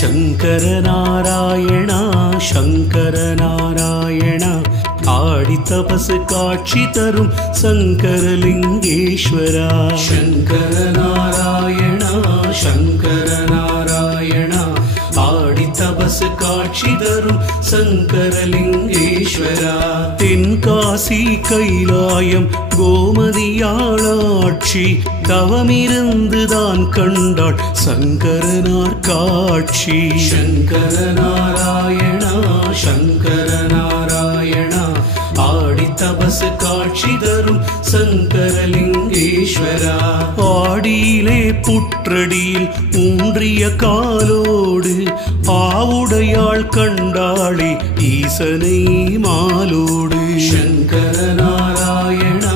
शंकर नारायण शंकर नारायण आडि तपस काक्षि तरुम शंकरलिंगेश्वरा शंकर नारायण आडि तपस काक्षि तरुम शंकरलिंगेश्वरा तेन्कासी कैलायम गोमदियाळाक्षि தவமிருந்துதான் கண்டாள் சங்கரனார் காட்சி சங்கர நாராயணா ஆடி தபசு காட்சி தரும் சங்கரலிங்கேஸ்வரா ஆடியிலே புற்றடியில் ஊன்றிய காலோடு ஆவுடையாள் கண்டாளே ஈசனை மாலோடு சங்கர நாராயணா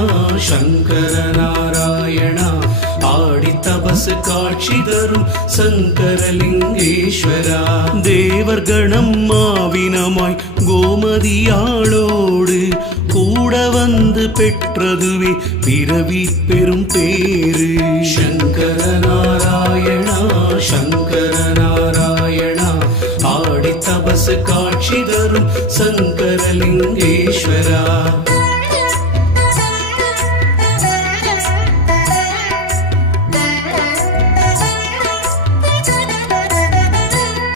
ஆடி தபசு காட்சி தரும் சங்கரலிங்கேஸ்வரா தேவர்கணம் மாவினமாய் கோமதியாளோடு கூட வந்து பெற்றதுவே பிறவி பெரும் பேரு சங்கர நாராயணா ஆடி தபசு காட்சி தரும் சங்கரலிங்கே